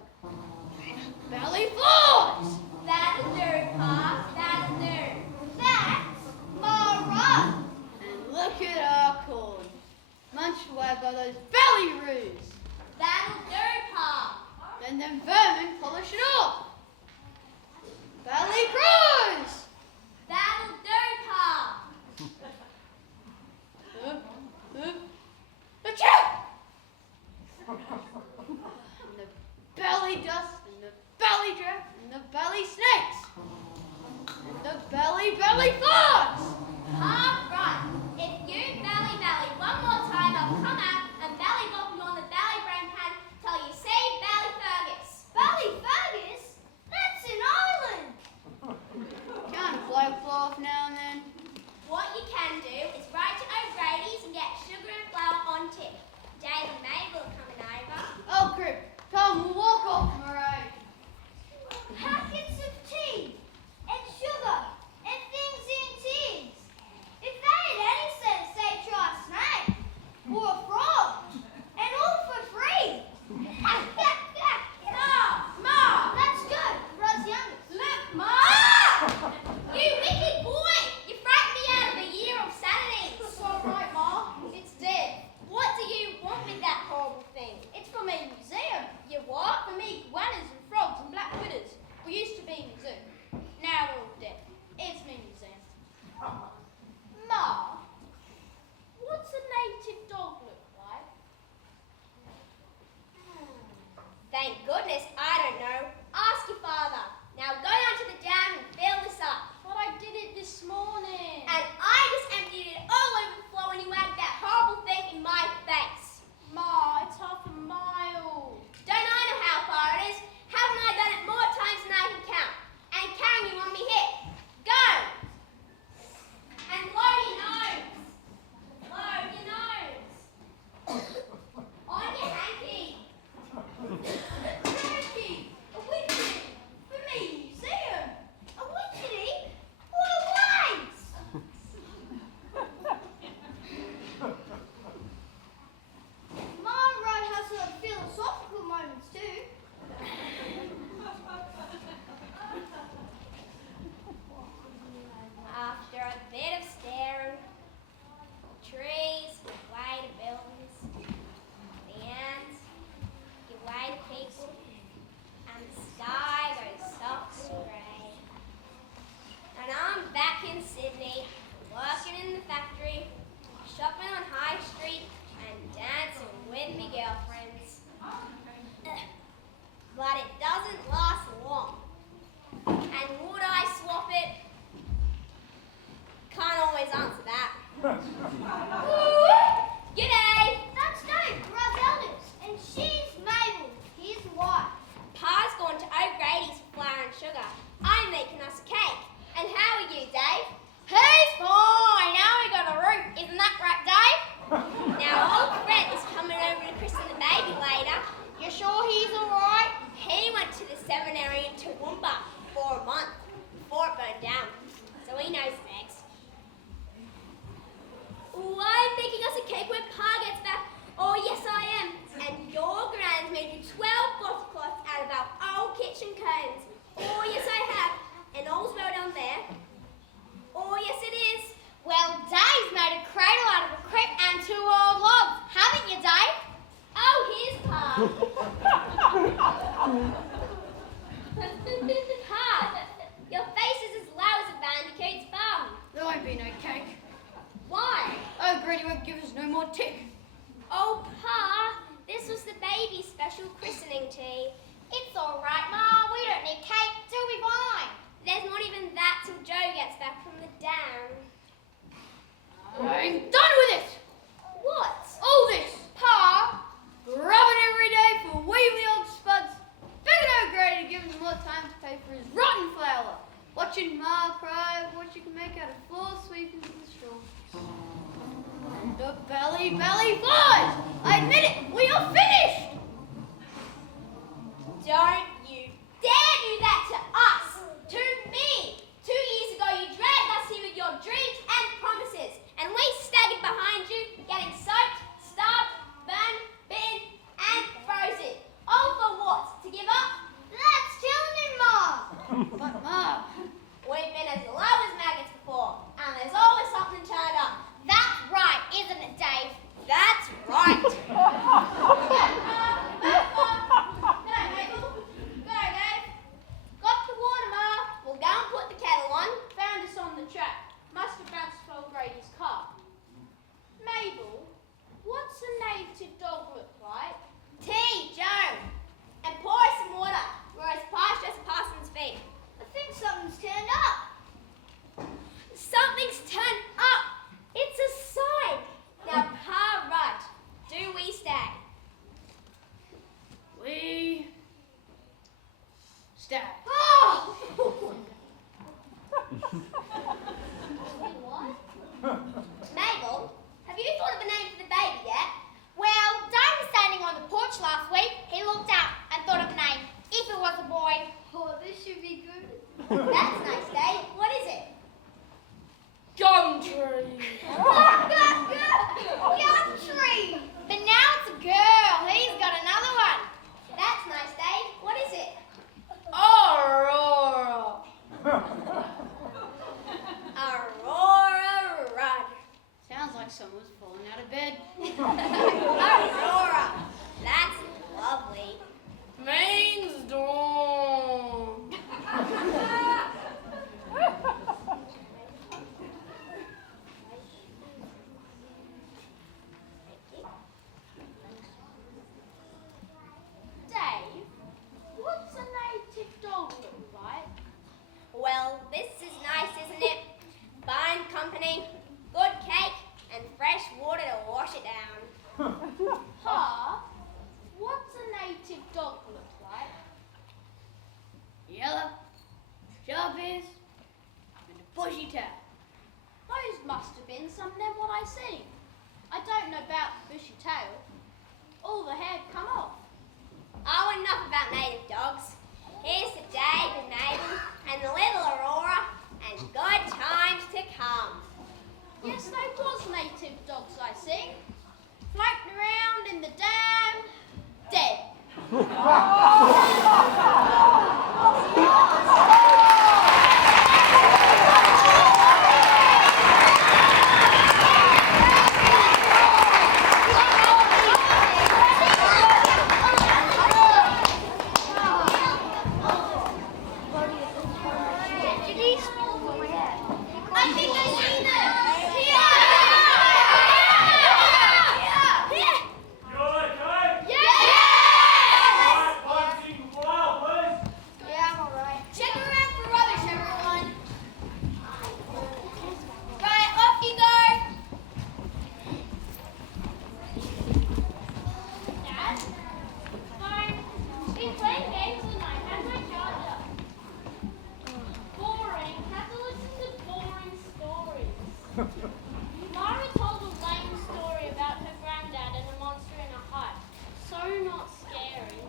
Valley floors! That'll do, Pa. That'll do. That's Mara. And look at our corn, munched away by those valley roos. That'll do, Pa. And then vermin polish it off. Valley crows! I'm making us a cake. And how are you, Dave? He's fine. Now we got a roof. Isn't that right, Dave? Now, old Fred is coming over to christen the baby later. You sure he's alright? He went to the seminary in Toowoomba for a month before it burned down. So he knows next. Oh, I'm making us a cake when Pa gets back. Oh, yes, I am. And your Gran's made you 12 cloths out of our old kitchen curtains. Oh, yes, I have. And all's well down there. Oh, yes, it is. Well, Dave's made a cradle out of a crib and 2 old logs. Haven't you, Dave? Oh, here's Pa. Pa, your face is as low as a bandicoot's bum. There won't be no cake. Why? Oh, Granny won't give us no more tick. Oh, Pa, this was the baby's special christening tea. It's alright, Ma. We don't need cake. It'll be fine. There's not even that till Joe gets back from the dam. I'm done with it. What? All this. Pa, Rubbing every day for weevily old spuds. Better no Granny to give him more time to pay for his rotten flour. Watching Ma cry of what you can make out of floor sweepings in the straw. And the belly flies. I admit it. We are finished. Don't you dare do that to us! To me! 2 years ago you dragged us here with your dreams and promises, and we staggered behind you, getting soaked, starved, burned, bitten, and frozen. All for what? To give up? that's children, Ma. But Ma, We've been as low as maggots before, and there's always something turned up. That's right, isn't it, Dave? That's right. Got the water, Ma. We'll go and put the kettle on. Found us on the track. Must have bounced from Grady's car. Mabel, what's a native dog look like? Tea, Joe. And pour us some water. We're as parched as parson's feet. I think something's turned up. Something's turned up. It's a sign. Now, Pa Rudd, do we stay? we stay. Oh! Mabel, have you thought of a name for the baby yet? Well, Dave was standing on the porch last week. He looked out and thought of a name. If it was a boy. Oh, this should be good. That's nice, Dave. What is it? Gum tree. Young tree. But now it's a girl. He's got another one. That's nice, Dave. What is it? Aurora. Aurora Rudd. Sounds like someone's falling out of bed. Aurora. That's lovely. Means dawn. Dave, what's a native dog look like? Well, this is nice, isn't it? Fine company, good cake, and fresh water to wash it down. Pa, what's a native dog look like? Yellow, sharp ears, and a bushy tail. Those must have been some of them what I seen. I don't know about the bushy tail. All the hair come off. Oh, enough about native dogs. Here's to Dave and Mabel and the little Aurora and good times to come. Yes, they was native dogs I seen. Floating around in the dam, dead. Myra told a lame story about her granddad and a monster in a hut. So not scary.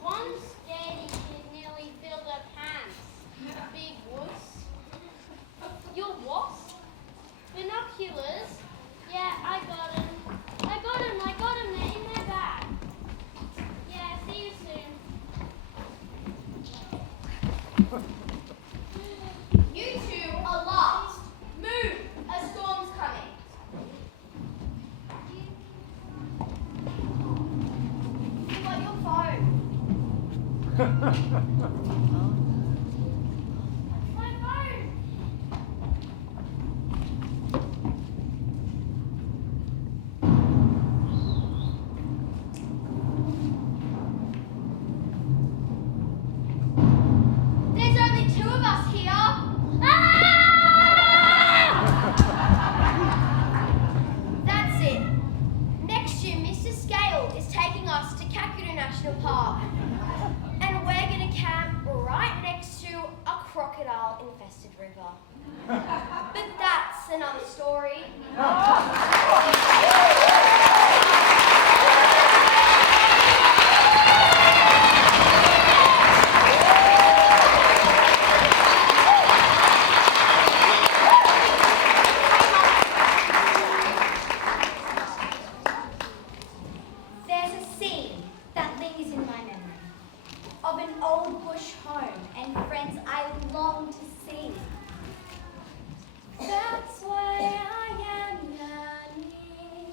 One scaredy kid nearly filled her pants. Big wuss. Your wasp? Binoculars? Yeah, I got 'em. They're in their bag. Yeah, see you soon. You two are lost. Move! A storm's coming. You got your phone. My phone! There's only two of us here. That's it. Next year, Mr. Scale is taking us to Kakadu National Park. And we're going to camp right next to a crocodile-infested river. But that's another story. There's a scene that lingers in my memory of an old bush home and friends I long to see. That's why I am learning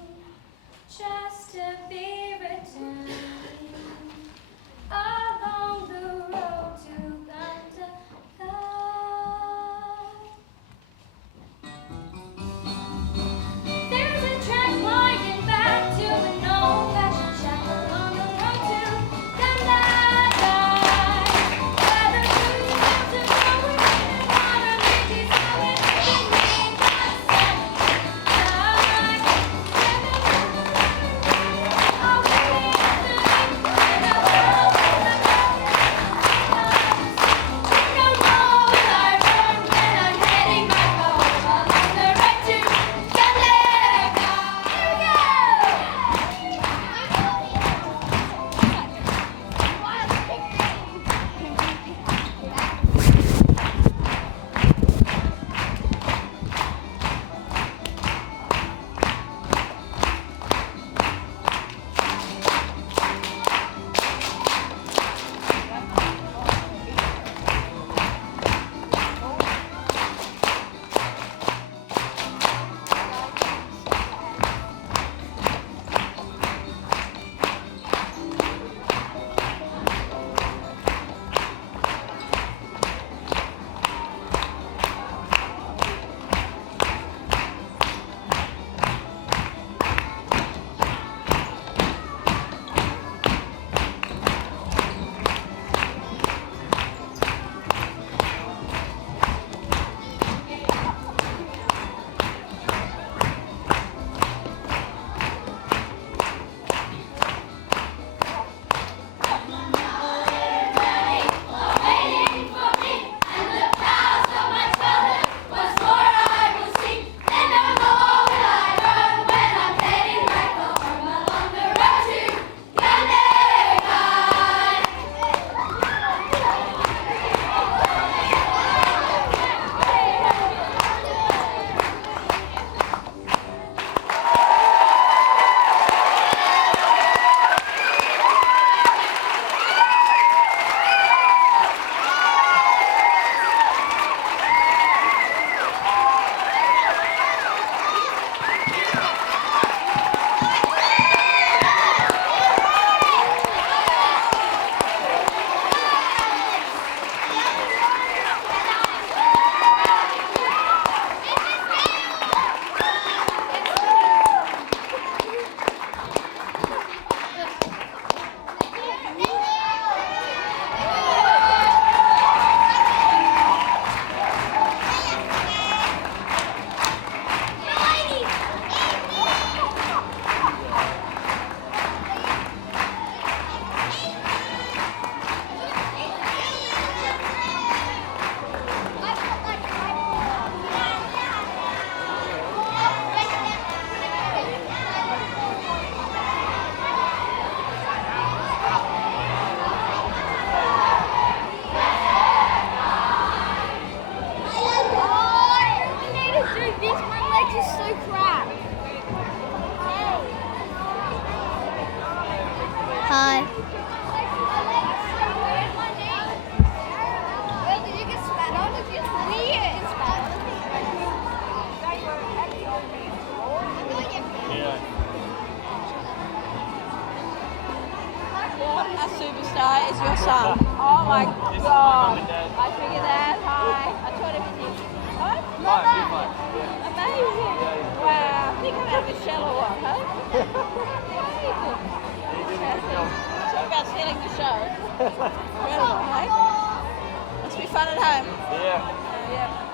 Mum and Dad. I figured that. Hi. I taught him in his. Huh? Fine, you're fine. Yeah. Amazing. Yeah. Wow. Think I'm out of a shell or what, huh? You did a good job. Talk about stealing the show. Incredible, hey? Must be fun at home. Yeah. Yeah.